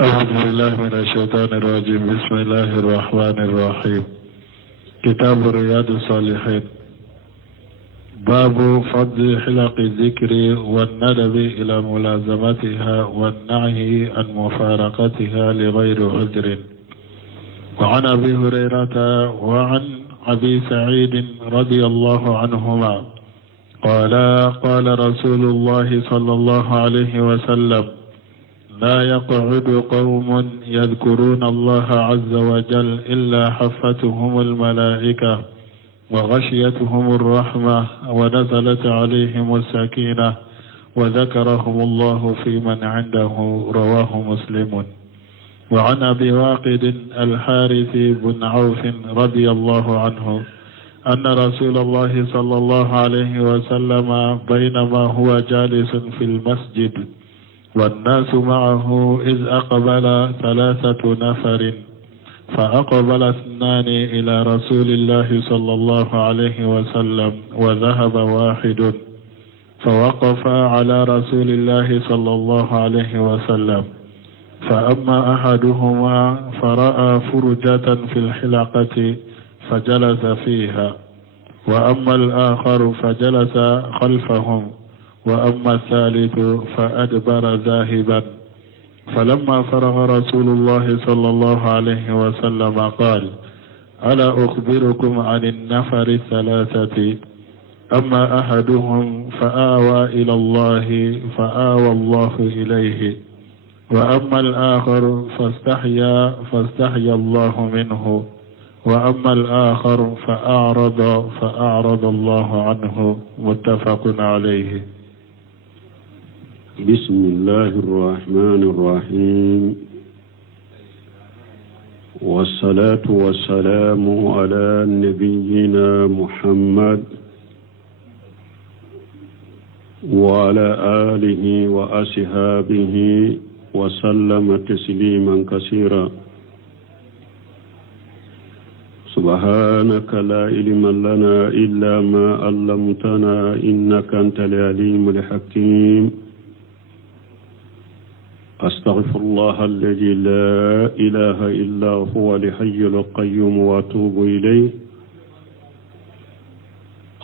أعوذ بالله من الشيطان الرجيم. بسم الله الرحمن الرحيم. كتاب رياض الصالحين. باب فضل حلق الذكر والندب إلى ملازمتها والنهي عن مفارقتها لغير عذر. وعن أبي هريرة وعن أبي سعيد رضي الله عنهما قال قال رسول الله صلى الله عليه وسلم: لا يقعد قوم يذكرون الله عز وجل إلا حفتهم الملائكة وغشيتهم الرحمة ونزلت عليهم السكينة وذكرهم الله في من عنده. رواه مسلم. وعن أبي واقد الحارث بن عوف رضي الله عنه أن رسول الله صلى الله عليه وسلم بينما هو جالس في المسجد والناس معه إذ أقبل 3 نفر، فأقبل 2 إلى رسول الله صلى الله عليه وسلم وذهب واحد، فوقف على رسول الله صلى الله عليه وسلم، فأما أحدهما فرأى فرجة في الحلقة فجلس فيها، وأما الآخر فجلس خلفهم، وأما الثالث فأدبر ذاهبا. فلما فرغ رسول الله صلى الله عليه وسلم قال: ألا أخبركم عن النفر 3؟ أما أحدهم فآوى إلى الله فآوى الله إليه، وأما الآخر فاستحيا الله منه، وأما الآخر فأعرض الله عنه. متفق عليه. بسم الله الرحمن الرحيم، والصلاة والسلام على نبينا محمد وعلى آله وأصحابه وسلم تسليما كثيرا. سبحانك لا علم لنا إلا ما علمتنا إنك أنت العليم الحكيم. أستغفر الله الذي لا إله إلا هو الحي القيوم وأتوب إليه.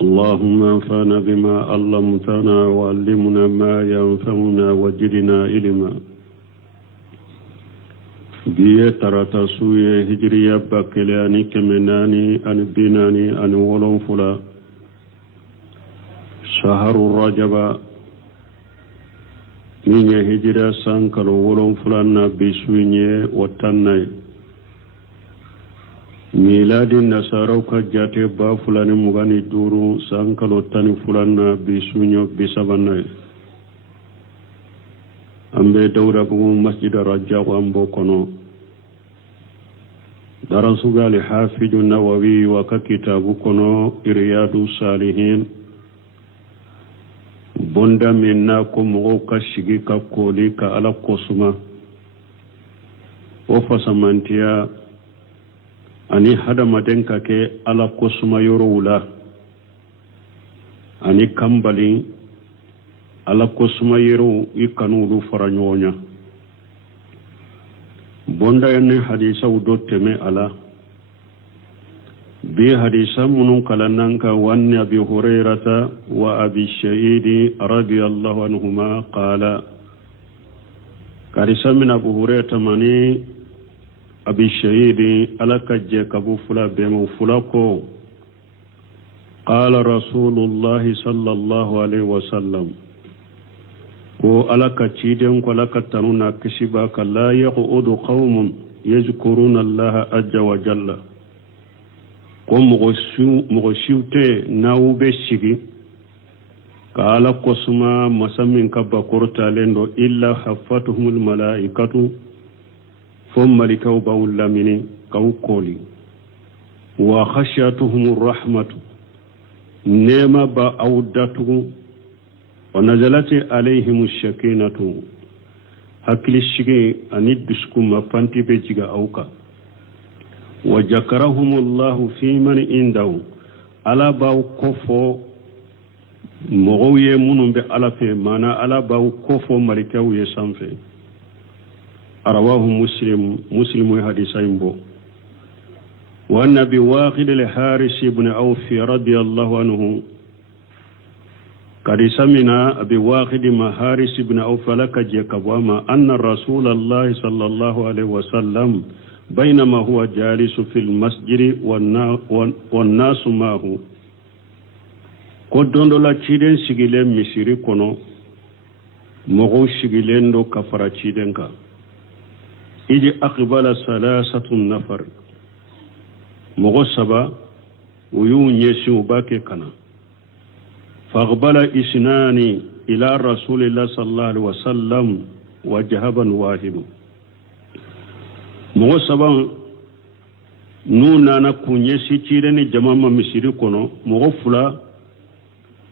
اللهم انفعنا بما علمتنا وعلمنا ما ينفعنا وزدنا علما. biye tarata suye hijriya bakele ani kemenani ani binani ani wolonfula shaharu rajaba ninye hijira sankalo wolonfula na bisuye watannay miladi nasarau ka jate ba fulani mugani duru sankalo tani fulana bisunyo bisabanay ambe dawra bugu masjid rajab ambo kono darasugali hafidu nawawi wa ka kitabu kono riyadu salihin bonda minna ko mo ka shigi ka koli ka ala kosuma o fasamantiya ani hadamaden ka ke ala kosuma yorowula ani kambali ala kosuma yero ikanulu faranyonya bonda yanne hadisa udo teme ala bi hadisa munun kalananka wanni abi hurairata wa abi shaidi radiyallahu anhuma qala karisa min abu hurairata mani abi shaidi ala kajje kabu fula bemu fulako qala rasulullah sallallahu alaihi wasallam ko alaka ciden ko alaka tanuna kishiba kala yaqudu qaumun yazkuruna allaha azza wa jalla ko mo shiute nawbe shigi kala kosuma masamin kabba korta lendo illa haffatuhumul malaikatu thumma likawbul lamini kawkoli wa khashiyatuhumur rahmatu nema ba awdatu ونزلت عليهم السكينة أكل الشيء أن يدسكم فانتي بيجيغا أوكا وذكرهم الله في من عنده على باو كفو mogoye munun be ala fe mana ala ba ko fo malikaw ye sanfe arawahu muslim hadisa imbo wa nabi waqid al-haris ibn auf radiyallahu anhu kadi samina abi waqid ma haris ibn auf laka je kabama anna rasulullah sallallahu alaihi wasallam بينما هو جالس في المسجد والناس معه kodon do la ciden sigilen misiri kono mogo sigilen do kafara ciden ka iji aqbala salasatun nafar mogo saba uyu nyesi ubake kana faqbala isnani ila rasulillah sallallahu alaihi wasallam wajhaban wahidu mogo saba nuna na kunyesi ciden jamama misiri kono mogo fula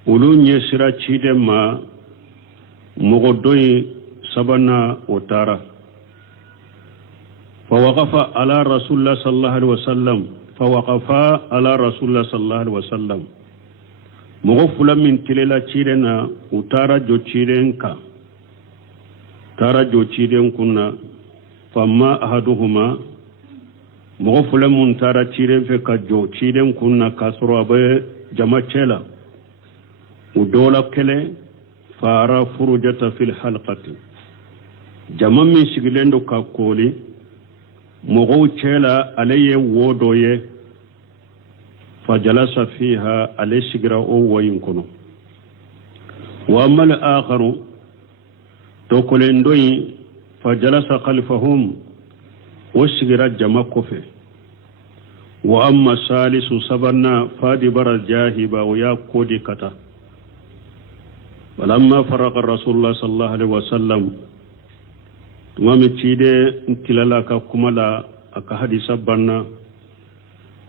ulu nyesira chide ma mogodoi sabana otara fawaqafa ala rasulullah sallallahu alaihi wasallam mogofula min tilela chide na utara jo chiden ka tara jo chiden kunna famma ahaduhuma mogofula mun tara chiden fe ka jo chiden kunna kasro abe jamachela udola kele fara furujata fil halqati jama min sigilendo ka koli mogo chela aleye wodoye fajalasa fiha ale sigira o wayin kono wa amal akharu to kolendoi fajalasa khalfahum o sigira jama kofe wa amma salisu sabanna fadi bara jahiba wa ya kodi kata ولما فرق الرسول الله صلى الله عليه وسلم تمام تشيده انتلالا كملا اكحديث بنا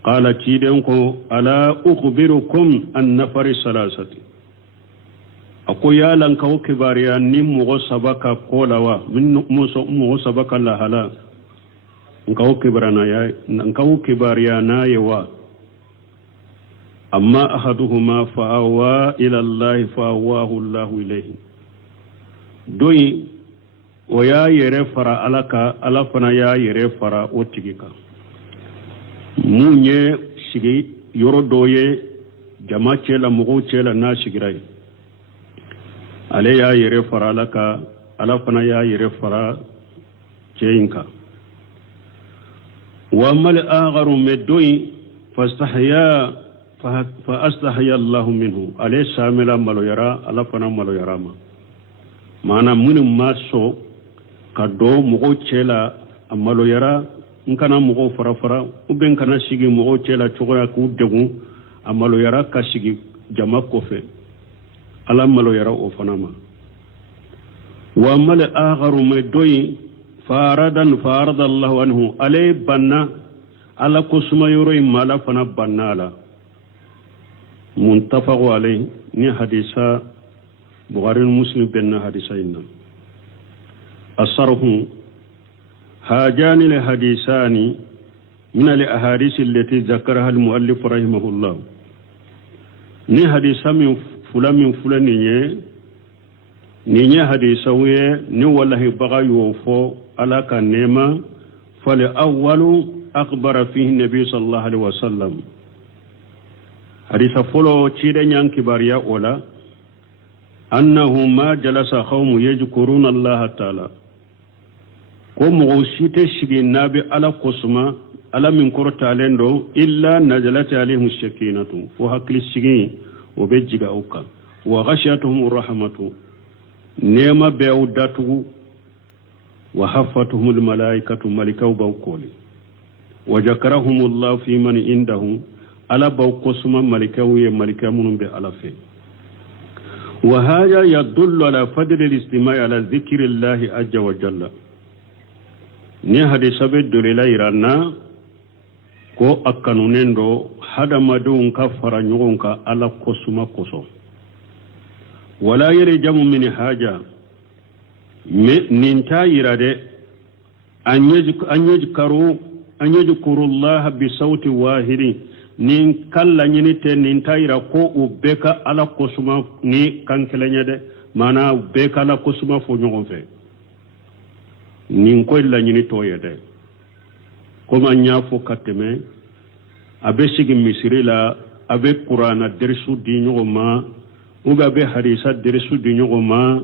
قال تشيدنكو الا اخبركم عن نفر ثلاثه اكو يالان كو كباريا نيم مغو سبكا قولوا من مغو سبكا لا هلا نكو كباريا نايوا أما أحدهما فأوى إلى الله فأواه الله إليه دوي ويا يرفر علىك ألفنا يا يرفر أوتيك مونye sigi yoro doye jama chela mugo chela na sigirai ale ya yirefar alaka alafana ya yirefara cheinka wa mal agharu medoi fastahya فأستحيا الله منه عليه شاملا ملو يرى ألفنا ملو يرى ما من ماسو كدو مغو تشيلا ملو يرى نكنا مغو فرافرا وبين كنا شيغي مغو تشيلا تشغرا كودغو ملو يرى كشيغي جما كوفي ألا ملو يرى أوفناما ومل آخر مدوي فارد الله عنه عليه بنا على كسما يروي مالا فنا بنا منتفق عليه ني حديثا بخاري ومسلم بين حديثين الصرف هاجان الحديثان من الاحاديث التي ذكرها المؤلف رحمه الله ني حديثا من فلان ني حديثا ني والله بغى يوفو على كنما فالاول اخبر فيه النبي صلى الله عليه وسلم حديث فلو تشيدن يان كباريا اولا انه ما جلس قوم يذكرون الله تعالى كم غوشيت شيغي نبي على قسمه على من كرتالندو الا نزلت عليهم السكينه وهكل شيغي وبجيغا اوكا وغشيتهم الرحمه نيما بيوداتو وحفتهم الملائكه ملكو بوكولي وذكرهم الله في من عندهم على بوقسم ملكوية ملكامون بألفه وهذا يدل على فضل الاستماع على ذكر الله عز وجل ni hadisa be dolila irana ko akanunendo hada madun ka fara nyogon ka ala kosuma koso wala yere jamu min haja me ninta irade anyejkaru Allah bi sauti wahidi nin kalla ñinite nin tayira ko u beka ala kosuma ni kankelenya de mana u beka ala kosuma fo ñogon fe nin koy la ñini toye de comme anya fo kateme abe sigi misiri la abe qur'ana dersu di ñogoma ube abe hadisa dersu di ñogoma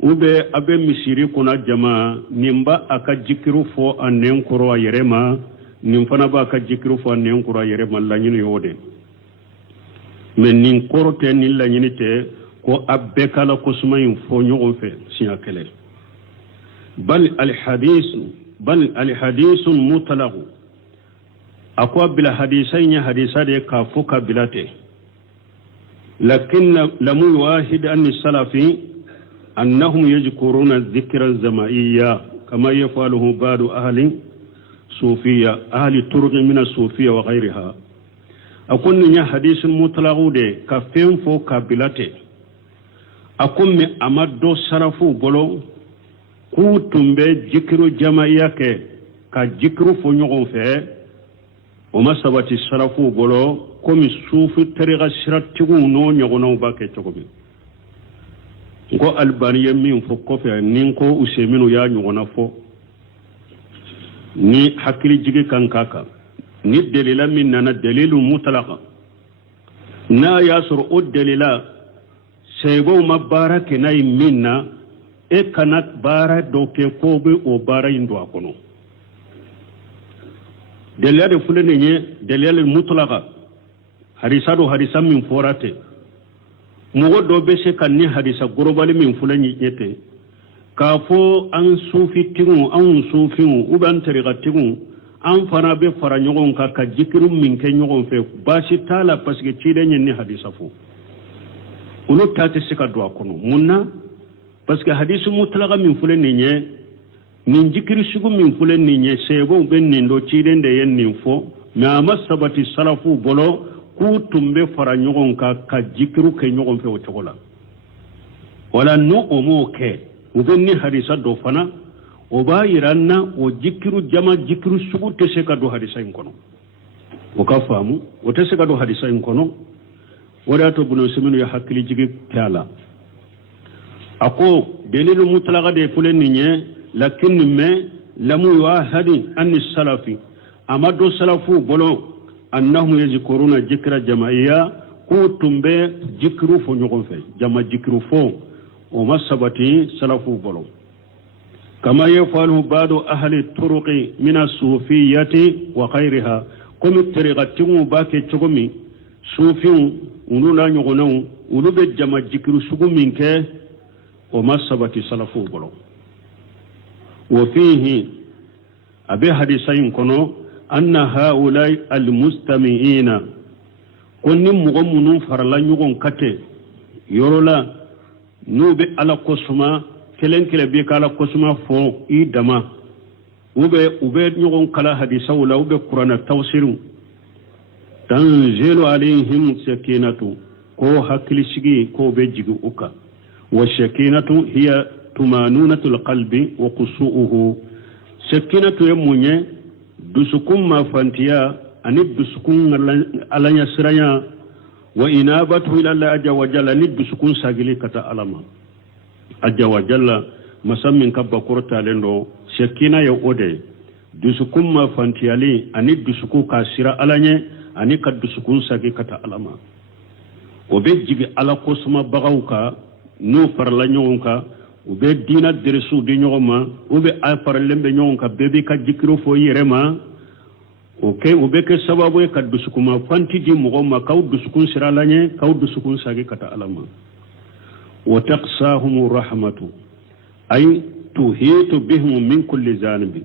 ube abe misiri kuna jama nimba aka jikiru fo anen koro ayerema nin fana ba ka jikiru fo anen koro ayerema la ñini yode mais nin korote nin la ñini te ko abbe kala kosuma yin fo ñogon fe siya kele bal al hadith mutlaq akwa bila hadisayni hadisade ka fuka bilate lakin lam yuwahid an salafi annahum yadhkuruna dhikra zamaiya kama yafaluhu ba'du ahli sufiyya ahli turuq min as-sufiyya wa ghayriha akun nya hadith mutlaq de ka fen fo ka bilate akun mi amaddo sarafu bolo ku tumbe jikru jamaiya ke ka jikru fo ñogon fe o masabati sarafu bolo komi sufu tariqa siratigu no ñogonaw ba ke cogobi ngo albaniya min fo kofe nin ko useminu ya ñogona fo ni hakili jigi kankaka ni delila min nana dalilu mutlaqa na ya sur o dalila seybo mabara ke nay minna e kanat bara do ke ko be o bara indo akono delade fulene nye delale mutlaqa hadisa min forate mugo do be se kan ni hadisa gorobali min fulani nyete ka fo an sufi tingu an sufi u ban tariqa tingu an fana be fara nyogon ka jikiru min ke nyogon fe bashi tala parce que ci denye ni hadisa fo uno tate se ka do akono munna parce que hadisu mutlaqa min fulani nye nin jikiri sugu min fulen ni nye sebo ben nin do ciden de yen nin fo ma masabati salafu bolo ku tumbe fara nyogon ka jikiru ke nyogon fe o chogola wala no o mo ke u ben ni hadisa do fana o ba yiranna o jikiru jama jikiru sugu te se ka do hadisa in kono o ka famu o te se ka do hadisa in kono wala to buno seminu ya hakili jigi kala ako dalilu mutlaqa de fulen ni nye lakin me lamu yuahadi an salafi amado salafu bolo annahum yazkuruna jikra jamaiya ko tumbe jikru fo nyogon fe jama jikru fo o masabati salafu bolo kama yafalu ba'du ahli turuqi min as-sufiyyati wa ghayriha kum tariqatu bake chogomi sufiu ununa nyogonaw ulube jama jikru sugu minke o masabati salafu bolo وفيه أبي حديثين كنو أن هؤلاء المستمعين كن مغمون فرلا يغن كتي يرولا نوبي على قسمة كلن كلا بيك على قسمة فو إيدما وبي يغن كلا حديثة ولا وبي قرآن التوسير تنزل عليهم سكينة كو حكلي شغي كو بيجي أوكا والسكينة هي طمانونة القلب وقصوه سكينة يموني دسكم ما فانتيا أن دسكم على يسريا وإنابته إلى الله أجا وجل أن دسكم ساقلي كتا ألما أجا وجل مسمين كبا كورتا لندو سكينة يؤدي دسكم ما فانتيا لي أن دسكم كاسرة ألاني أن كدسكم ساقلي كتا ألما وبيجي على قسم بغوكا نو فرلانيونكا ube dina deresu de nyogoma ube aparlembe nyonka bebe ka jikiro fo yerema okay ube ke sababu ka dusukuma fanti di mugoma ka dusukun siralanye ka dusukun sage kata alama wa taqsahum rahmatu ay tuhitu bihim min kulli zanibi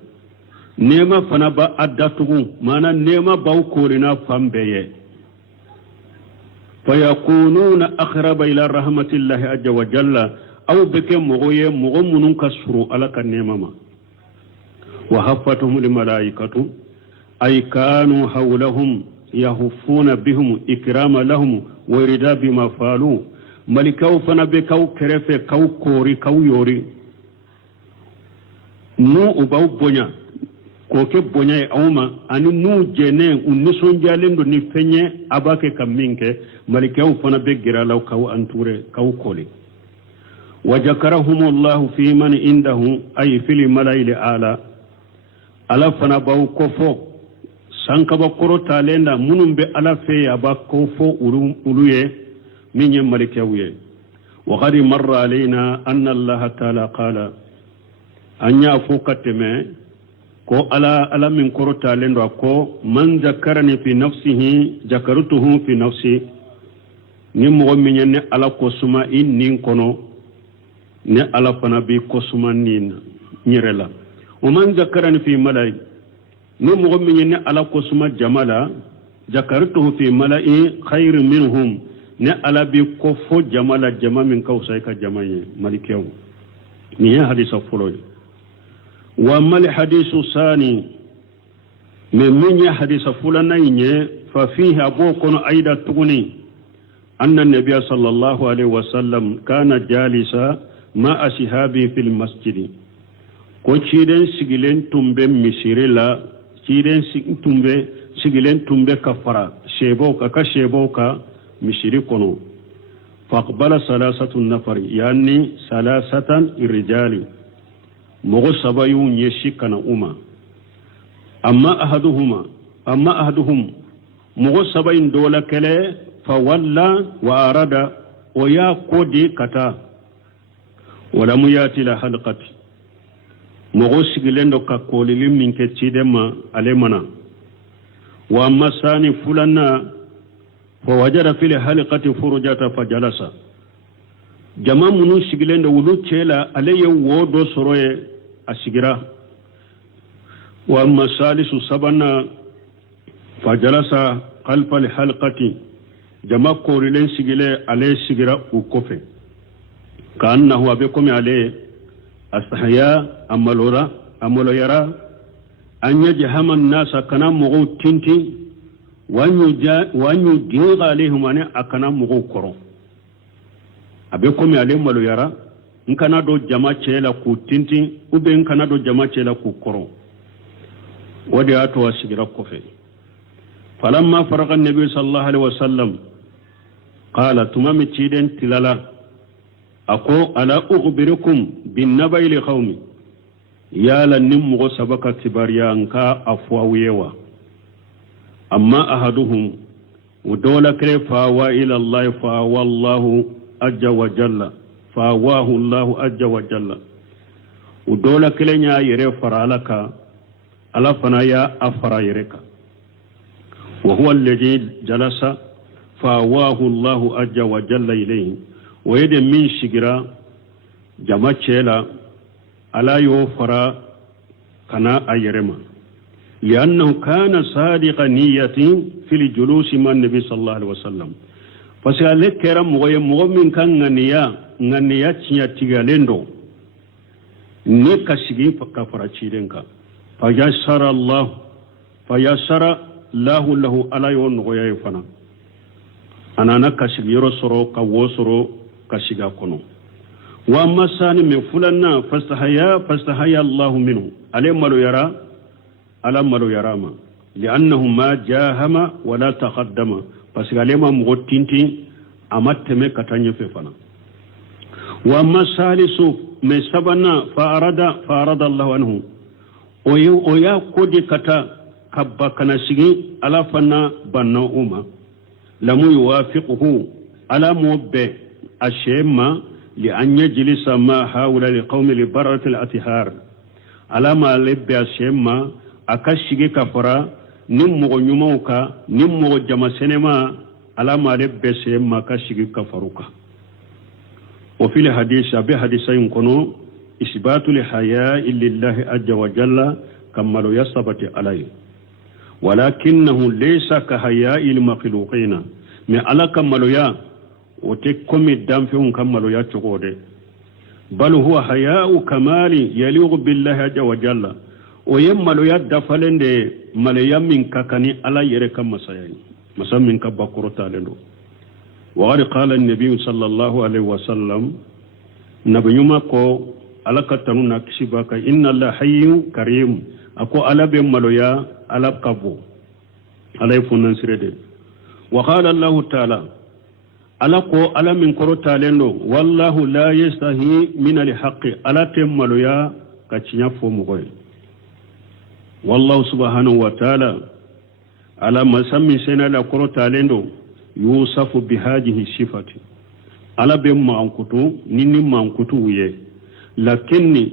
nema fana ba addatugu mana nema ba korina fambeye fayakununa aqraba ila rahmatillahi azza wa jalla aw beke mogoye mogomunun kasuru ala kan nemama wa haffatuhum lil malaikatu ay kanu hawlahum yahuffuna bihim ikrama lahum wa irida bima falu malikaw fana be kaw kerefe kaw kori kaw yori no ubaw bonya ko ke bonya awma ani nu jene unison jalendo ni fenye abake kaminke malikaw fana be giralaw kaw anture kaw koli wajakarahumullahu fi man indahu ay fil malail ala ala fana baw kofo sankaba koro talenda munum be ala fe aba kofo uluye minye malikawye wa qad marra alaina anna allah ta'ala qala anya fukateme ko ala min koro talendo ko man zakarani fi nafsihi jakartuhu fi nafsi ni mo minne ala ko suma nin kono ne ala fana bi ko suma nin nyirela o man zakarani fi malai ni mo minne ala ko suma jamala jakartuhu fi malai khair minhum ne ala bi ko fo jamala jama min kawsay ka jamaye malikew ni hadisa fuloy وأما الحديث الثاني من حديث فلان ففيه أبوكم أيضا تغني أن النبي صلى الله عليه وسلم كان جالسا مع أصحابه في المسجد كوشيرين سجلين تنبه مسيرلا شيرين سجلين تنبه كفرا شيبوكا كشيبوكا مسيري كونو فأقبل ثلاثة نفر يعني ثلاثة الرجال mogo sabayun yeshi kana uma amma ahaduhum mogo sabayin dola kele fa walla wa arada o ya kodi kata wala muyati la halqati mogo sigilendo ka kolili minke chidema alemana wa amma sani fulanna fa wajada fil halqati furujata fajalasa jama munu sigilendo wulu chela aleye wodo soroye asigira wa amma salisu sabana fajalasa qalfa alhalqati jama korilen sigile ale sigira ukofe kannahu abekomi ale astahya amalo yara an yajhama an-nasa kana mugu tinti wanyu diga alaihim ani akana mugu koro abekomi ale malo yara nkana do jama chela ku tinti ube nkana do jama chela ku koro wadi ato asigira kofe falamma faraga an-nabi sallallahu alaihi wasallam qala tumami chiden tilala ako ala ukhbirukum bin nabayli qawmi ya la nimmo sabaka tibariya nka afwawiyewa amma ahaduhum udola krefa wa ila allah fa wallahu ajja wa jalla فاواه الله عز وجل ودولا كلنيا يري فرالك على فنايا افرا يريك وهو الذي جلس فاواه الله عز وجل اليه ويد من شجرا جماعه على يوفرا كنا ايرما لانه كان صادق نيه في الجلوس مع النبي صلى الله عليه وسلم فسالك كرم مؤمن كان ngania tinya tigalendo ne kasigi kafara cidenka fayasara lahu ala yon goya yefana anana kasigi yoro soro ka wosoro kasiga kono wa masani me fulanna fastahaya Allah minhu ale malu yara ala malu yarama li'annahu ma jahama wala taqaddama pasigalema mugotinti amatteme katanye fefana وأما الثالث من سبنا فأراد الله عنه ويا كودي كتا كبا كنسيغي على فنا بنا أمة لم يوافقه على موبة الشيما لأن يجلس ما هؤلاء القوم لبرة الأطهار على ما لبي الشيما أكشيغي كفرا نمو نموكا نمو جمسينما على ما لبي الشيما كشيغي كفروكا وفي الحديث أبي حديثين كنوا إثبات الحياء لله عز وجل كما لو يثبت عليه ولكنه ليس كحياء المخلوقين من على كما لو يا وتكم الدم فيهم كما لو يتقود بل هو حياء كمال يليق بالله عز وجل ويما لو يدفلن مليا من ككني على يرك مسايا مسا من كبكرتا لندو وقد قال النبي صلى الله عليه وسلم نبي يمكو على كتنونا كسباك إن الله حي كريم ako ala be maloya ala kabo ala funan sirede wa qala Allah ta'ala ala ko ala min koro talendo wallahu la yastahi min al-haqqi ala maloya ka cinya fo mo koy wallahu subhanahu wa ta'ala ala masammi sena la koro talendo yusafu bi hadhihi sifati ala be mankutu nini mankutu ye lakinni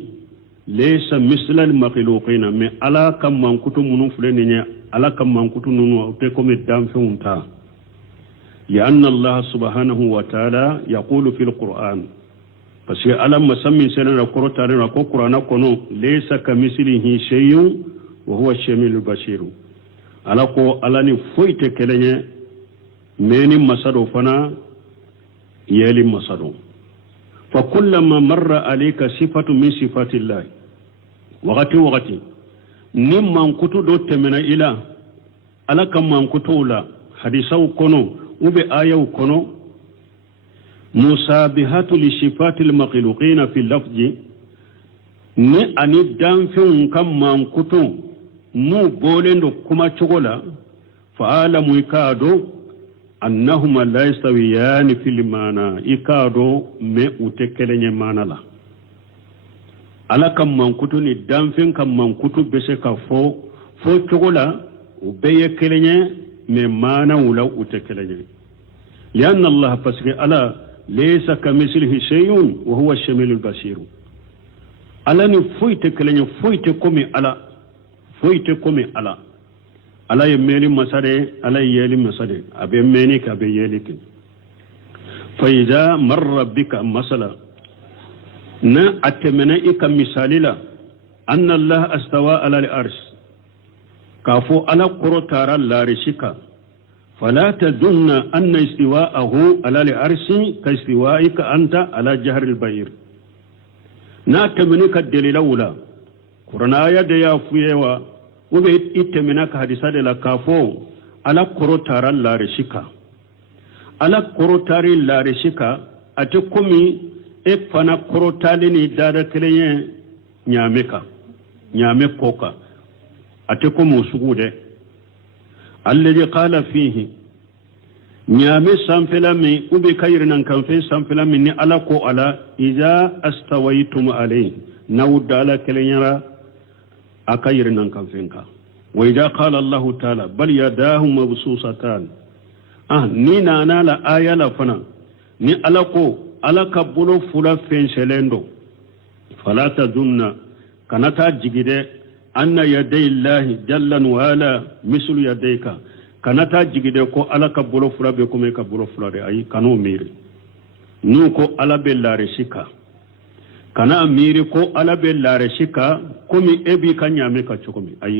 laysa misla al-makhluqina me ala kam mankutu munun fuleni ala kam mankutu nunu te ko me dam feunta لأن الله سبحانه وتعالى يقول في القرآن parce que ala masammin sena na korotare na ko qur'ana kono laysa kamithlihi shay'un wa huwa ash-shamilul basir ala ko ala ni foite kelenye meni masado fana yeli masado fa kullama marra alayka sifatu min sifatillah waqati nimman kutu do temena ila ala kam man kutula hadisau kono ube ayaw kono musabihatu li sifatil makhluqina fi lafzi ni ani danfin kam man kutu mu bolendo kuma chogola fa alamu ikado annahuma la yastawiyan fil mana ikado me utekelenye mana la ala kam man kutu ni danfin kam man kutu bese ka fo chogola ubeye kelenye me mana wula utekelenye لأن الله فسق على ليس كمثله شيء وهو الشميل البصير على نفويت كلني فويت كومي على على يميل مساري على يلي مساري أبي مينك أبي يليك فإذا مر بك مثلا نا أتمنئك مثالي أن الله استوى على الأرش كافو على قرطار اللارشكا فلا تظن أن استواءه على العرش كاستوائك أنت على جهر البعير ناتمنك الدليل أولا قرآن آية ديا فيها وبيت اتمنك حديثة لكافو على قرطار اللارشكا على قرطار اللارشكا أتكمي إكفانا قرطاليني دارك لين نيامكوكا أتكم وسجوده الذي قال فيه نيامي سامفلامي وبي كايرنا كان سامفلامي ني الاكو على اذا استويتم عليه نود على كلينرا اكايرنا كان فينكا واذا قال الله تعالى بل يداه مبسوطتان نينا انا لا ايه لا فنا ني الاكو على كبلو فلا فينشلندو فلا تظن كانتا جيجده أن يدي الله جل وعلا مثل يديك كانتا جيجده كو على كبلو فلا بكم كبلو فلا اي كانو ميري نوكو على بلارشيكا كانا ميري كو على بلارشيكا كومي ابي كانيامي كاتشوكومي اي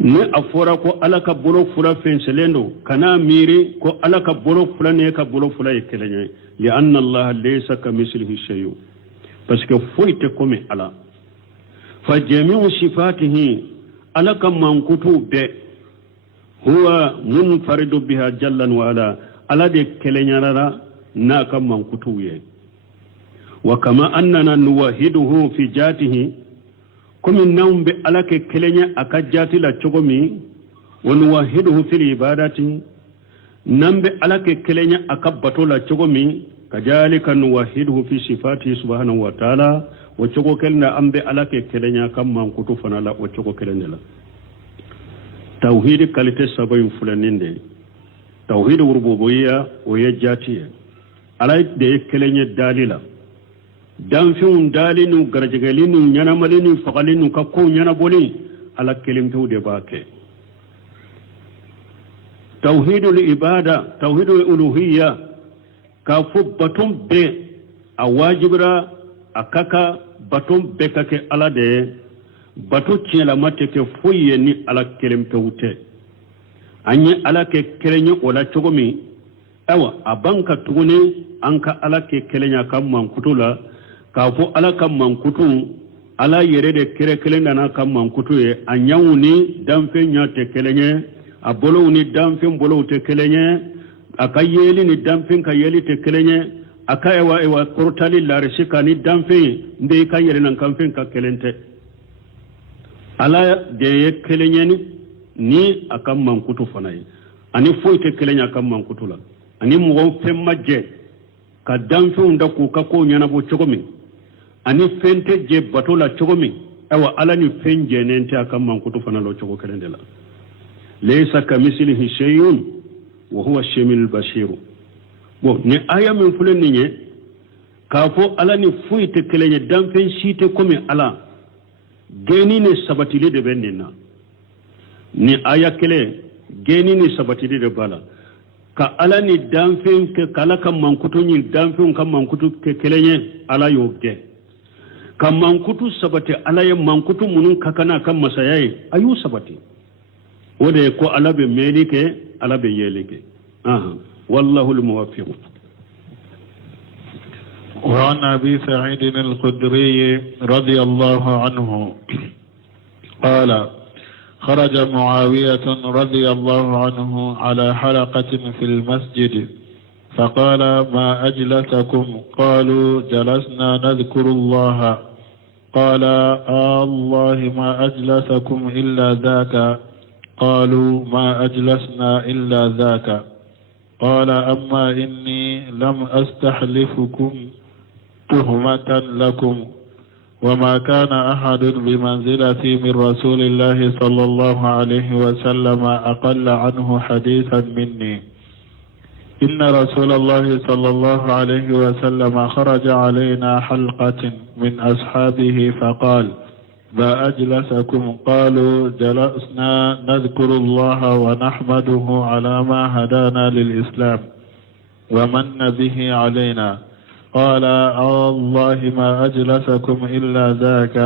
ni afora ko ala ka bolo fula fenselendo kana miri ko ala ka bolo fula ne ka bolo fula yekelenye ya anna allah laysa kamithlihi shay'un parce que foite comme ala fa jami'u sifatihi ala kam mankutu be huwa munfaridu biha jalla wa ala de kelenyara na kam mankutu ye wa kama annana nuwahiduhu fi jatihi komi nawmbe ala ke kelenya akajati la chogomi wa nuwahiduhu fil ibadati nambe ala ke kelenya akabato la chogomi kajalika nuwahiduhu fi sifati subhanahu wa ta'ala wa chogo kelna ambe ala ke kelenya kam mankutu fana la wa chogo kelendela tauhid kalite sabayin fulaninde tauhid rububiyya o yajati ala de kelenye dalila danfiun dalinu garjagalinu nyanamalinu faqalinu kakko nyanaboli ala kelimtu de bake tauhidul ibada tauhidul uluhiyya ka fubbatum be awajibra akaka batum be kake ala de batu tiela mateke foye ni ala kelimtewute anye ala ke kelenye wala chogomi awa abanka tugune anka ala ke kelenya kam mankutula kafo ala kam mankutu ala yere de kere kelenda na kam mankutu e anyawuni damfe nyate kelenye abolo ni damfe bolo te kelenye akayeli ni damfe kayeli te kelenye akayewa ewa kortali la reshika ni damfe nde kayere nan kamfe ka kelente ala de ye kelenyani ni akam mankutu fanay ani foyte kelenya akam mankutu la ani mo femma je ka danfe unda ku ka ko nyana bo chogomi ani fente je batola chogomi awa ala ni fenje nente akam mankutu fanalo chogo kelende la laysa kamithlihi shay'un wa huwa ash-shamil bashir bo ni aya min fulen ni ka fo ala ni foyte kelenya danfe shite komi ala geni ne sabatile de benina ni aya kele geni ni sabatile de bala ka ala ni danfen ke kala kam mankutu ni danfen kam mankutu ke kelenye ala yoge kam mankutu sabati ala ye mankutu munun kakana kam masayaye ayu sabati wode ko ala be melike ala be yelike wallahu almuwaffiq. وعن أبي سعيد الخدري رضي الله عنه قال خرج معاوية رضي الله عنه على حلقة في المسجد فقال ما أجلسكم؟ قالوا جلسنا نذكر الله. قال الله ما أجلسكم إلا ذاك. قالوا ما أجلسنا إلا ذاك. قال أما إني لم أستحلفكم تهمة لكم وما كان أحد بمنزلتي من رسول الله صلى الله عليه وسلم أقل عنه حديثا مني. إن رسول الله صلى الله عليه وسلم خرج علينا حلقة من أصحابه فقال ما أجلسكم؟ قالوا جلسنا نذكر الله ونحمده على ما هدانا للإسلام ومن به علينا. قال الله ما أجلسكم إلا ذاك.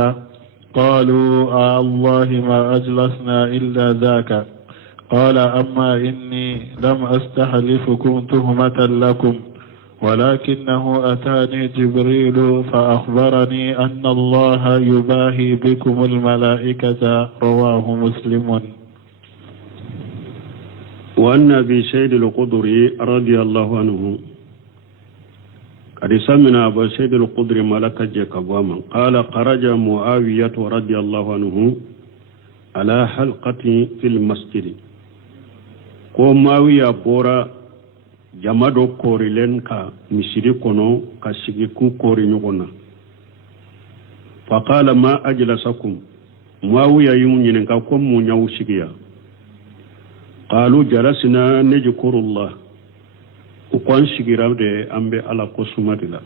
قالوا الله ما أجلسنا إلا ذاك. قال أما إني لم أستحلفكم تهمة لكم ولكنه أتاني جبريل فأخبرني أن الله يباهي بكم الملائكة. رواه مسلم. وأن أبي سعيد الخدري رضي الله عنه قد سمعنا أبو سعيد الخدري ملك جكبواما قال خرج معاوية رضي الله عنه على حلقة في المسجد. معاوية بورا jamado korilen ka misiri kono ka sigi ku kori nyugona faqala ma ajlasakum muawiya yunyin ka ko mu nyaw sigiya qalu jalasna najkurullah ukon sigira de ambe ala ko sumadila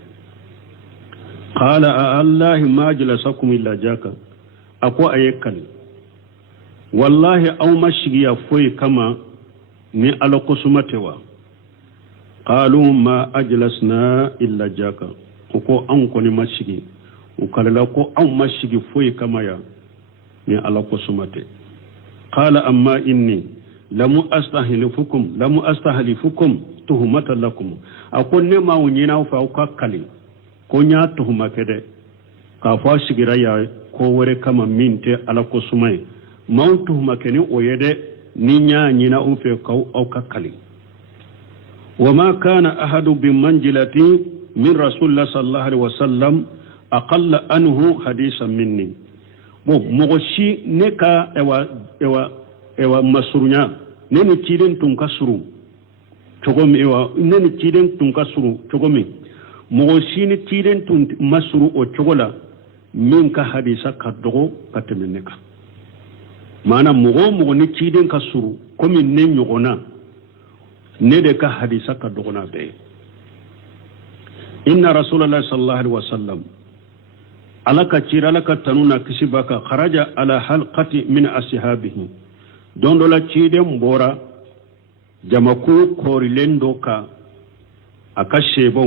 qala allah ma ajlasakum illa jaka ako ayekal wallahi aw mashigiya foi kama ni ala ko sumatewa قالوا ما أجلسنا إلا جاكا وكو أنكوني ماشيكي وقال لكو أو ماشيكي فوي كمايا ني على قسمتي. قال أما إني لم أستحلفكم تهمة لكم أقول نما ونينا فأوكا كالي كونيا تهمة كده كافوا شغرايا كووري كما مينتي على قسمي ما تهمة كني ويده نينا نينا أوفي أوكا كالي. وما كان أحد بمنزلتي من رسول الله صلى الله عليه وسلم أقل عنه حديثا مني. مغشي نكا ewa masurunya neni tiden tunkasuru chogomi neni tiden tunkasuru chogomi mogoshini tiden tun masuru o chogola min ka hadisa kadogo katemeneka mana mogo ni tiden kasuru komi ne nyogona nede ka hadisa ka dogona be. Inna Rasulullah sallallahu alaihi wasallam alaka chira alaka tanuna kisibaka kharaja ala halqati min ashabihi dondola chide mbora jamaku korilendo ka akashebo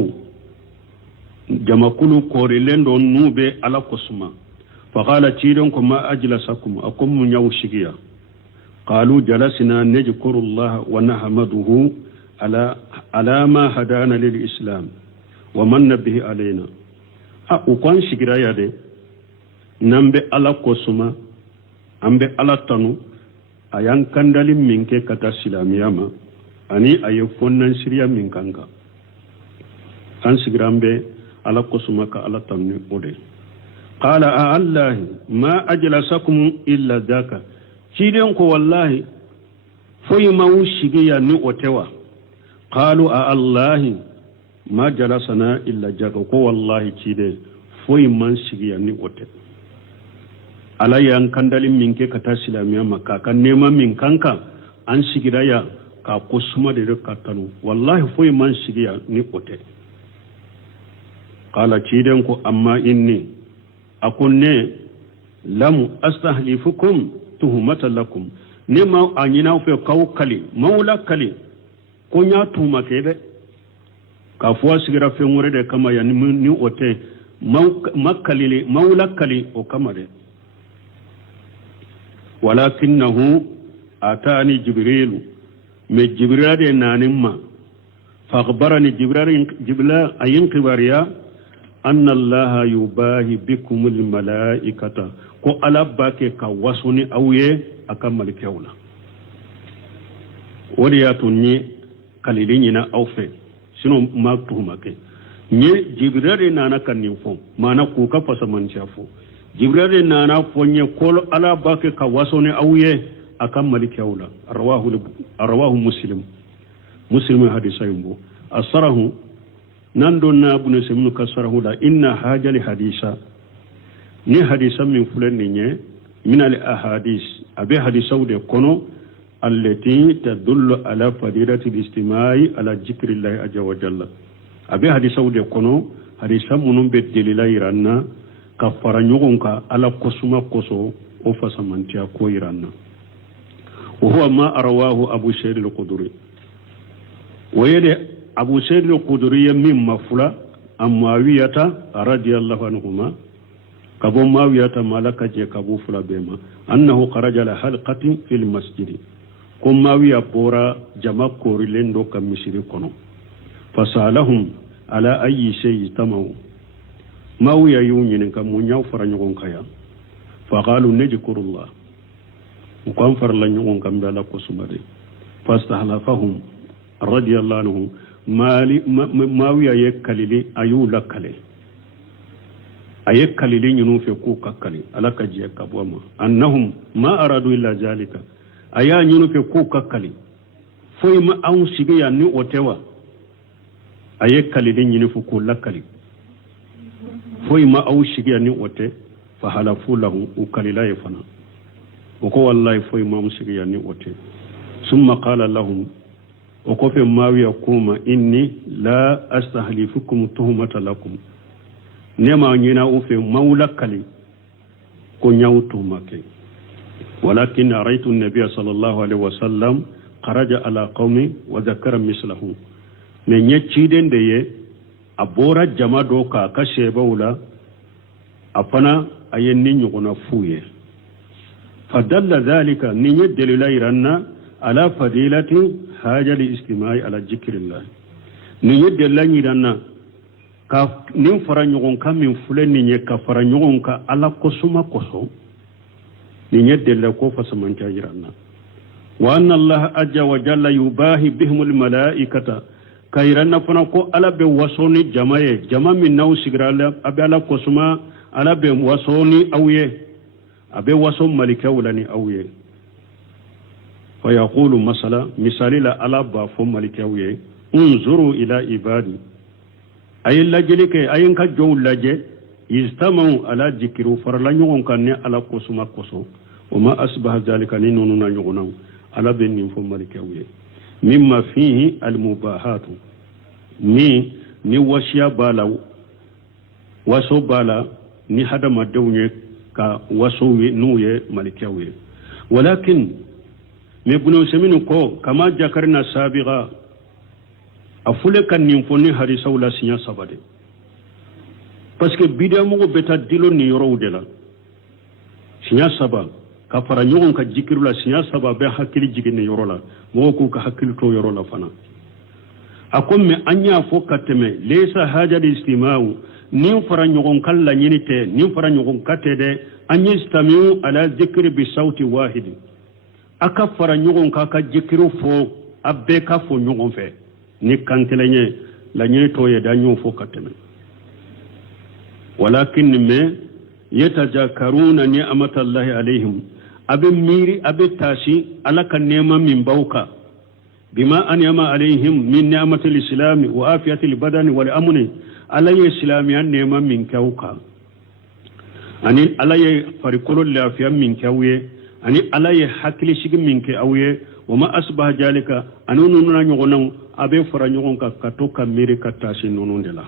jamakulu korilendo nube ala kusuma faqala chidon kuma ajlasakum akum nyawshigiya قالوا جلسنا نذكر الله ونحمده على ما هدانا للإسلام ومن به علينا. وكان شجرايا ده نمبي على كوسما أمبي على تنو أيان كندالي منك كتا سلامياما أني أيفون سريا منكانغا كان شجرامبي على كوسما كعلى تنو أودي قال الله ما أجلسكم إلا ذاك شيدنكو والله في موشيا نؤتوا قالوا الله ما جلسنا إلا ذاك والله شيدن في منشيا نؤتوا ala yan kandalin minke ka tasila miya maka kan neman min kanka an shigira ya ka kusuma da katanu wallahi foi man shigiya ni kote qala ciden ko amma inni akunne lam astahlifukum tuhmatan lakum ne ma anyina fe kawkali maula kali ko nya tuma kede ka fuwa shigira fe ngure de kama ya ni ote makkali maula kali o kamare ولكنه أتاني جبريل من جبريل نانما فأخبرني جبريل أين كباريا أن الله يباهي بكم الملائكة كو ألباك كواسوني أوي أكمل كيولا ولياتوني كاليلينينا أوفي سنو ما تهمك ني جبريل نانا كان يفهم ما نكوكا فسمان شافو jibril nana fonye kolo ala bake ka wasone awye akam malikawla rawahu muslim hadisa yumbo asarahu nando na bunu semnu kasarahu la inna hajali hadisa ni hadisa min fulani nye min al ahadis abi hadisa de kono allati tadullu ala fadilati al-istimai ala zikrillah azza wa jalla abi hadisa de kono hadisa munum be delila iranna ka fara ɲɔgɔn ka ala kosuma koso o fasamantiya ko iranna wa huwa ma arwahu abu shayd al-qudri wa yade abu shayd al-qudri min mafula amawiyata radiyallahu anhuma kabo mawiyata malaka je kabo fula bema annahu kharaja la halqatin fil masjid ko mawiya pora jama korilendo kam misiri kono fasalahum ala ayyi shay tamaw mawiya yunyinin kam munyaw fara nyogon kaya faqalu najkurullah ukam farla nyogon kam dala ko sumade fastahlafahum radiyallahu anhu mawiya yekalili ayu lakale ayekalili nyinu fe ku kakali alaka je kabwama annahum ma aradu illa zalika aya nyinu fe ku kakali foy ma aw sige ya ni otewa ayekalili nyinu fu ku lakali foy ma aw sige ya ni ote fa halafu lahu ukalila yafana wako wallahi foy ma musige ya ni ote summa qala lahum وكوفي ماوي كوما إني لا أستحلفكم تهمة لكم نما نينا وفي مولكلي كنياو تهمك ولكن رأيت النبي صلى الله عليه وسلم خرج على قومي وذكر مثله من يتشيدن دي أبورا جما دوكا كشيبولا أفنا أيني نيغنا فوية فدل ذلك نيني دليل إيرانا على فضيلة حاجة الاستماع على ذكر الله نيد الله نيرانا ka nin fara ɲɔgɔn kan min filɛ nin ye ka fara ɲɔgɔn kan ala kosuma kosɔn nin ye delila ko fasamanca yiranna wa anna allah azza wa jalla yubahi bihim almalaikata ka yiranna fana ko ala bɛ waso ni jama ye jama min n'aw sigira a bɛ ala kosuma ala bɛ waso ni aw ye a bɛ waso malikɛw la ni aw ye فيقول مثلا مثالي لا على بافو مالكيوي انظروا الى عبادي اي لاجلك اي انك جو لاجه يستمعوا على ذكر فرلا نيون كان على قسما قسو وما اصبح ذلك نينونا نيونو على بنين فو مالكيوي مما فيه المباحات ني وشيا بالا وسو بالا ني حدا ما دوني كا وسو نويه مالكيوي ولكن mais bunu seminu ko kama jakarna sabiqa afule kan nim fonni harisa wala sinya sabade parce que bidia mo beta dilo ni yoro de la sinya saba ka fara nyogon ka jikiru la sinya saba be hakili jigine yoro la mo ko ka hakili to yoro la fana akom me anya fo kateme lesa haja de istimau ni fara nyogon kala nyinite ni fara nyogon katede anya istamiu ala zikri bi sauti wahidi aka fara ɲɔgɔn ka ka jikiru fo a bɛɛ ka fo ɲɔgɔn fɛ ni kankelenye la ɲini to ye da ɲɔgɔn fo ka tɛmɛ walakin mais يتذكرون نعمة الله عليهم أبي ميري أبي تاشي على كنيمة من بوكا بما أنعم عليهم من نعمة الإسلام وآفية البدن والأمن على الإسلام نعمة من كوكا أني على فريقول العافية من كوية أني على حكلي شيء من كوية وما أصبح ذلك أنو نونا نيغونو أبي فرانيغون كاتوكا ميري كتاشي نونون دلا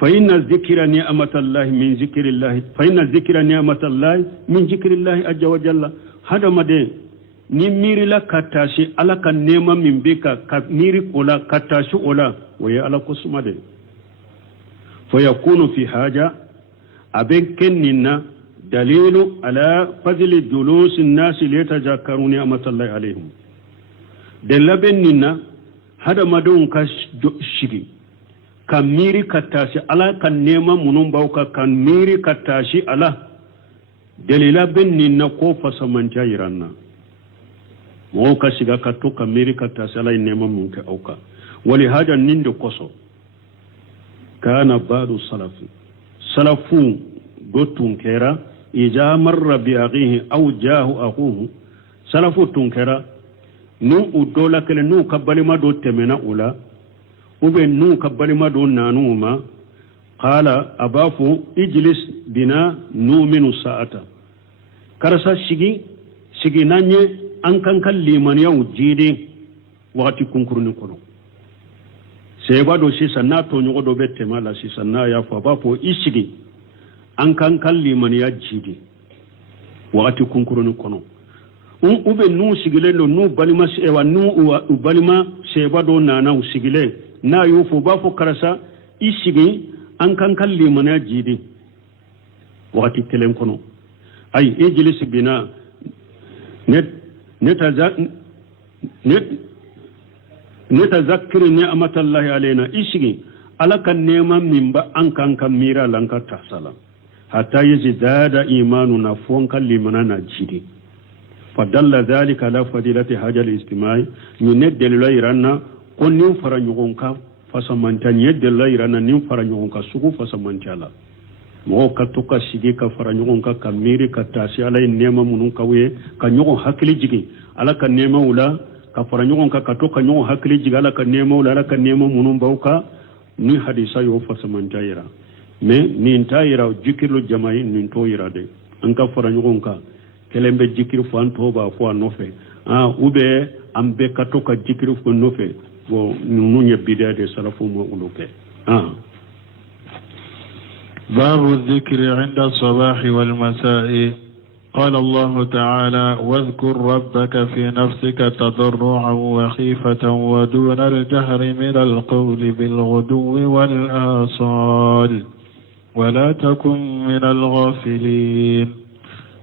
فإن ذكر نعمة الله من ذكر الله فإن ذكر نعمة الله من ذكر الله عز وجل هذا مدى ni miri la katashi ala kan nema min bika ka miri ola katashi ola waya ala kusumade fa yakunu fi haja aben kenninna dalilu ala fadli julus an-nas li yatajakkaru ni'matallahi alaihim dalla benninna hada madon ka shigi kan miri katashi ala kan nema munun bauka kan miri katashi ala dalila benninna ko fasamanta yiranna woka shiga katoka miri katasala inema munke auka ولهذا نند قصو كان بعض السلف سلفو دوتون كيرا إذا مر بأخيه أو جاه أخوه سلفو تنكرا نو أدولا كلا نو كبالي ما دو تمنا أولا وبين نو كبالي ما دو نانوما قال أبافو اجلس بنا نؤمن ساعة كرسا شيغي نانيه an kan kan limaniyan jide wakati kunkuruni kono sai ba do shi sanna to nyogo do bette mala shi sanna ya fa ba fo isigi an kan kan limaniya jide wakati kunkuruni kono ube nu sigile lo nu balima se wa nu u balima sai ba do nana u sigile na yo fo ba fo karasa isigi an kan kan limaniya jide wakati kelen kono ay ejlis bina net نتذكر نعمة الله علينا إشغي على كان نعمة من أن كان كميرا لنك تحصل حتى يزداد إيماننا فونك لمننا جدي فدل ذلك على فضيلة هذا الاجتماع يند الله يرانا كن نفر نيغونك فسمانتا يد الله يرانا نفر نيغونك سوكو فسمانتا mo ka to ka sigi ka fara nyogon ka kamiri ka tasi ala nema munun kawe ka nyogon hakili jigi ala ka nema ula ka fara nyogon ka to ka nyogon hakili jigi ala ka nema ula ala ka nema munun bauka ni hadisa yo fasaman tayira me ni tayira jikirlo jamai ni to yira de an ka fara nyogon ka kelembe jikir fo an to ba fo anofe ube ambe ka to ka jikir fo nofe bo nunu nyebida de salafu mo uluke باب الذكر عند الصباح والمساء قال الله تعالى واذكر ربك في نفسك تضرعا وخيفة ودون الجهر من القول بالغدو والآصال ولا تكن من الغافلين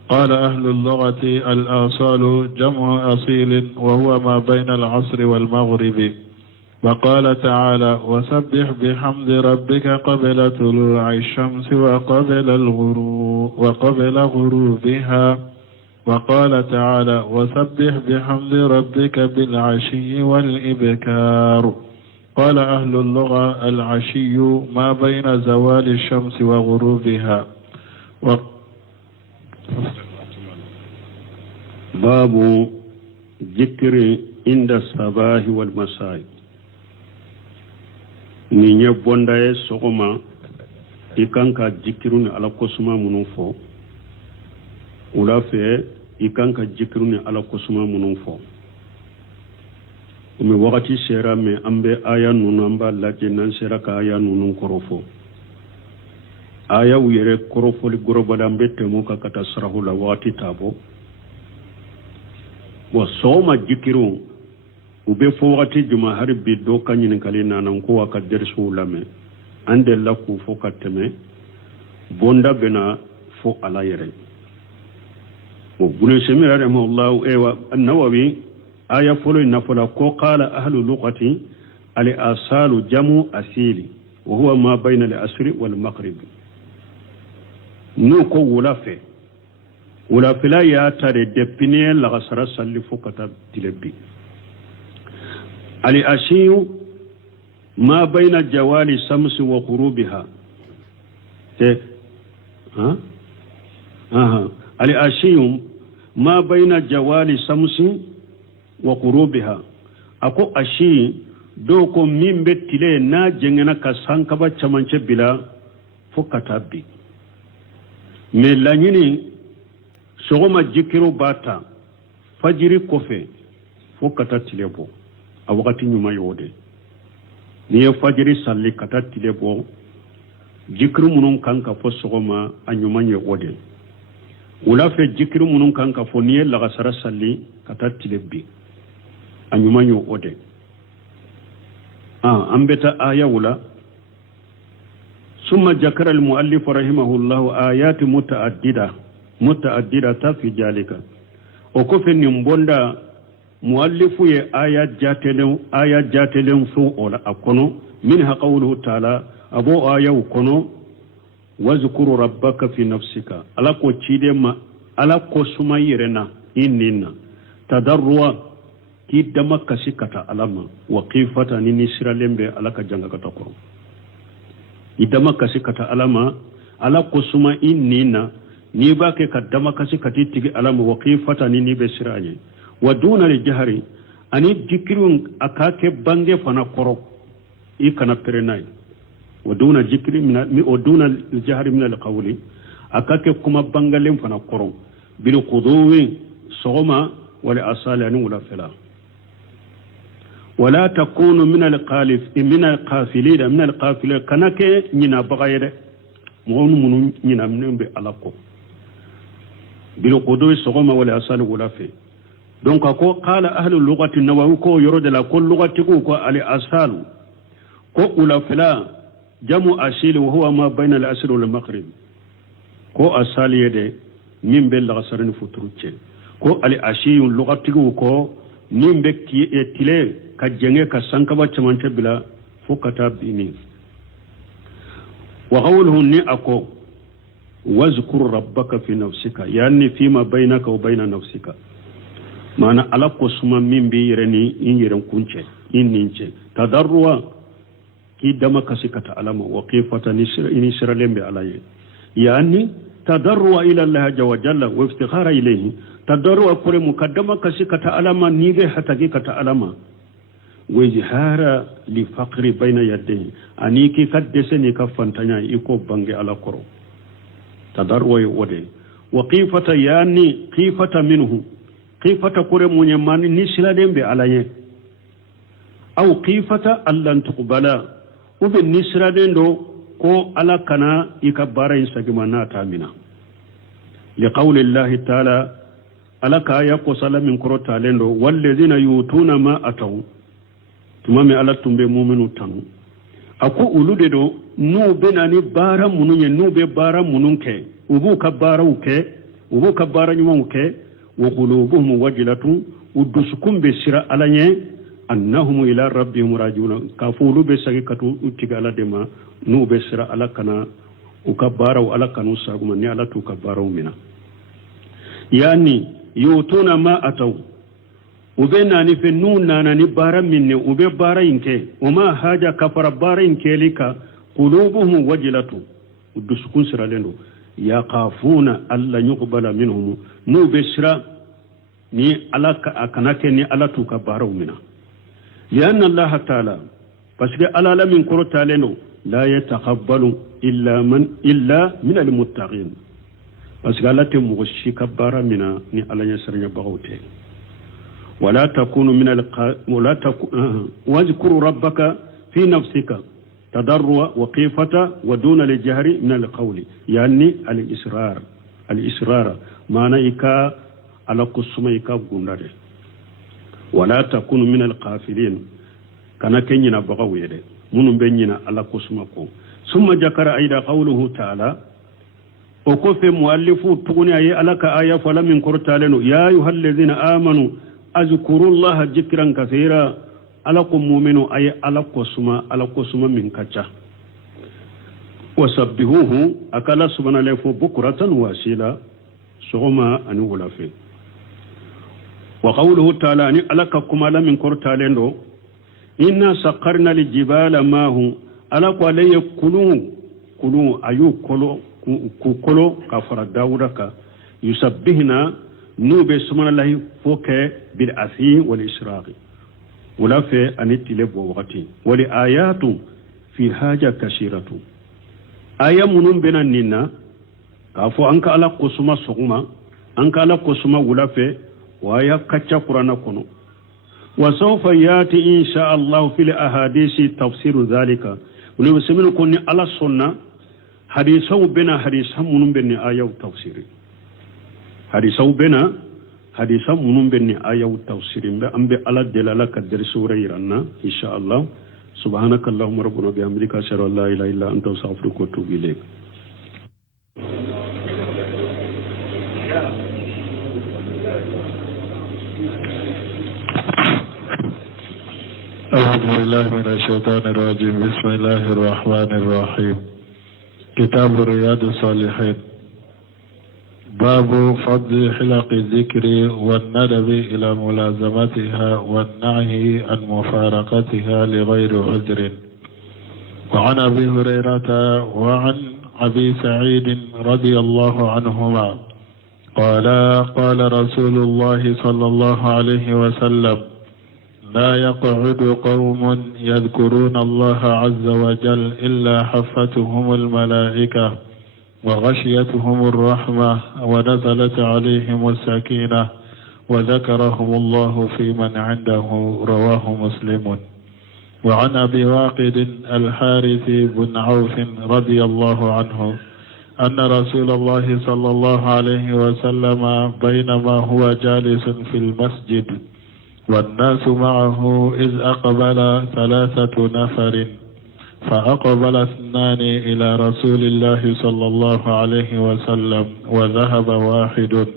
قال أهل اللغة الآصال جمع أصيل وهو ما بين العصر والمغرب وقال تعالى وسبح بحمد ربك قبل طلوع الشمس وقبل غروبها وقال تعالى وسبح بحمد ربك بالعشي والإبكار قال أهل اللغة العشي ما بين زوال الشمس وغروبها باب ذكر عند الصباح والمساء ni nye bonda ye sogoma ikan ka jikiruni ala kosuma munun fo ula fe ikan ka jikiruni ala kosuma munun fo umi wakati sera me ambe aya nunu amba laje nan sera ka aya nunu korofo aya uyere korofo li goroba ambe temu ka kata sarahula wakati tabo wa soma jikiru ube fo wakati juma hari biddo kanyin kali nanan ko waka dersu lame ande la ku fo kateme bonda bena fo ala yere o bune semira de Allah ewa an-Nawawi aya folo nafola ko qala ahlu luqati ali asalu jamu asili wa huwa ma bayna al-asri wal maghrib no ko wala fe wala fila ya tare depine la gasara salli fo kata dilebi الأشي ما بين جوال الشمس وغروبها العشي ما بين جوال الشمس وغروبها أكو عشي دوكو من بتلي نا جننا كسانكبا چمانچه بلا فكتابي ملانيني سوما جكرو باتا فجري كوفي فكتاتلي بو awakati nyuma yode ni fajiri salli kata tilebo jikru munun kanka fo sogoma anyuma nye wode wula fe jikru munun kanka fo ni la gasara salli kata tilebi anyuma nye wode ambeta aya wula ثم ذكر المؤلف رحمه الله آيات متعددة في ذلك وكفن نمبوندا مؤلف آيات جاتلين سوء أكونو منها قوله تعالى أبو آية وكونو واذكر ربك في نفسك ألا كو تشيدما ألا كو سميرنا إننا تضروا كي دمك سكتا ألما وقيفة ننسر لمبه ألا كجنغك تقرو idama kasi kata alama ala kusuma innina ni bake kadama kasi katitigi alama waqifata ni be siraje wa duna al jahri ani dikrun akake bange fana koro ikana perenai wa duna jikri min wa duna al jahri min al qawli akake kuma bangalem fana koro bil quduwi soma wala asali an wala fala ولا تكون من القافلين كنك نينا بغير مون نينا من بألاكو بالقدوة سغما ولا أصال ولا في دونك أكو قال أهل اللغة النووي كو يرد لكل لغة كو على أصال كو ولا فلا جمع أصيل وهو ما بين الأصل والمغرب كو أصال يده من بين الغسرين فتروتشي كو على أشيء اللغة كو من بكي تلي كجنة كسانكبا تمانت بلا فكتا بيني وقوله نأكو واذكر ربك في نفسك يعني فيما بينك وبين نفسك معنى ألاكو سما من بيرني إن يرن كنشي إن ننشي تضروا كي دمك سكتا ألما وقيفة نسر لنبي علي يعني تضروا إلى الله جل وجل وافتخار إليه تضروا كل مقدمة سكتا ألما نيجي حتى كتا ألما وجهار لفقر بين يديه أنيكي كدسني كفنتنيا يكو بانجي على كرو تدروي ودي وقيفة يعني قيفة منه قيفة كوري منيمان نسلا ديمبي عليه أو قيفة ألن تقبلا وبالنسلا ديندو كو على كنا يكبار ينسجمنا تامنا لقول الله تعالى على كايا قصلا من كرو تالندو والذين يؤتون ما أتوا tumame ala tumbe mu'minu tanu ako ulude do nu benani bara mununye nu be bara mununke ubu ka bara nyuma uke wa qulubuhum wajlatun udusukum be sira alanye annahum ila rabbihim rajiun kafulu be sagi katu utiga ala dema nu be sira ala kana ukabara ala kanu saguma ni ala tu kabara mina yani yutuna ma ataw ube nani fe nun nana ni bara minne ube bara inke uma haja kafara bara inke lika qulubuhum wajlatu udusukun sira lendo yaqafuna alla yuqbala minhum nu besra ni alaka akanake ni alatu kabara umina lianna allah ta'ala pasge alala min kurota leno la yataqabbalu illa min almuttaqin pasge alate mushi kabara mina ni alanya sirnya bagawte ولا تكون من واذكر ربك في نفسك تضرع وقيفة ودون الجهر من القول يعني الإسرار معنى إكا على قسم إكا بغندر ولا تكون من القافلين كان كنينا بغوية من بيننا على قسمكم ثم ذكر أيضا قوله تعالى وكفي مؤلف تغني أي ألك آية فلم ينكر تعالى يا أيها الذين آمنوا أذكروا الله ذكرا كثيرا ألكم مؤمنوا أي ألكم سما من كجا وسبحوه أكلا سبحانه له بكرة واسيلا سغما أن ولا في وقوله تعالى أن ألككم على من كرتالندو إنا سقرنا الجبال معه ألك عليه كلوا أيو كوكولو كفر داود يسبحنا نوبة سبحان الله فوق بالعشي والإشراق ولا في أن يتلب وقتين ولآيات في حاجة كثيرة آية منون بنا نينا كافو أنك على قسمة سقما أنك على قسمة ولا في وآية كتشا قرآن كنو وسوف يأتي إن شاء الله في الأحاديث تفسير ذلك ونسمين كوني على السنة حديثه بنا حديثه منون بنا آية وتفسير حديثه بنا حديثه منون بنا آية وتفسير أم على دلالة كدر سورة إيرانا إن شاء الله سبحانك اللهم ربنا بحمدك أشهد أن لا إله إلا أنت أستغفرك وأتوب إليك. أعوذ بالله من الشيطان الرجيم. بسم الله الرحمن الرحيم. كتاب رياض الصالحين. باب فضل حلق الذكر والندب إلى ملازمتها والنهي عن مفارقتها لغير عذر. وعن أبي هريرة وعن أبي سعيد رضي الله عنهما قال قال رسول الله صلى الله عليه وسلم لا يقعد قوم يذكرون الله عز وجل إلا حفتهم الملائكة وغشيتهم الرحمة ونزلت عليهم السكينة وذكرهم الله في من عنده. رواه مسلم. وعن أبي واقد الحارث بن عوف رضي الله عنه أن رسول الله صلى الله عليه وسلم بينما هو جالس في المسجد والناس معه إذ أقبل 3 نفر فأقبل 2 إلى رسول الله صلى الله عليه وسلم وذهب واحد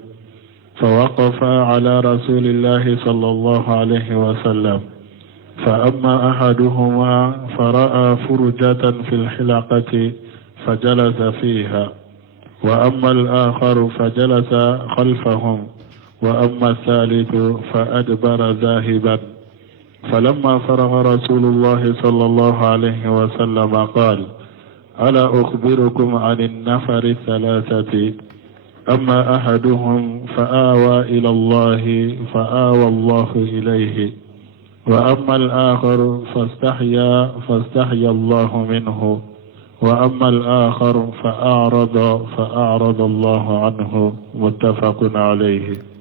فوقف على رسول الله صلى الله عليه وسلم فأما أحدهما فرأى فرجة في الحلقة فجلس فيها وأما الآخر فجلس خلفهم وأما الثالث فأدبر ذاهبا. فلما فرغ رسول الله صلى الله عليه وسلم قال ألا أخبركم عن النفر 3 أما أحدهم فآوى إلى الله فآوى الله إليه وأما الآخر فاستحيا الله منه وأما الآخر فأعرض الله عنه. متفق عليه.